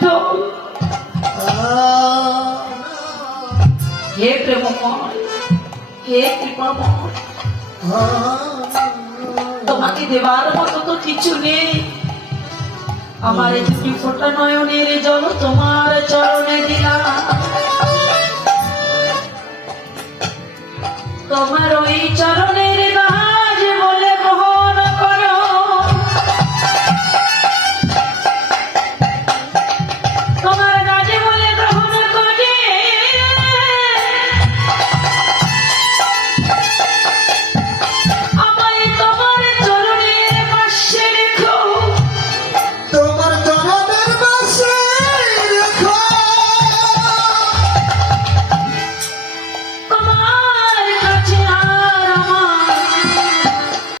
শুধু হে প্রেমময়, হে কৃপাময়। তোমাকে দেবার মতো তো কিছু নেই। আমার দুটি ফোটা নয়নের জল তোমার চরণে দিলাম। তোমার ওই চরণে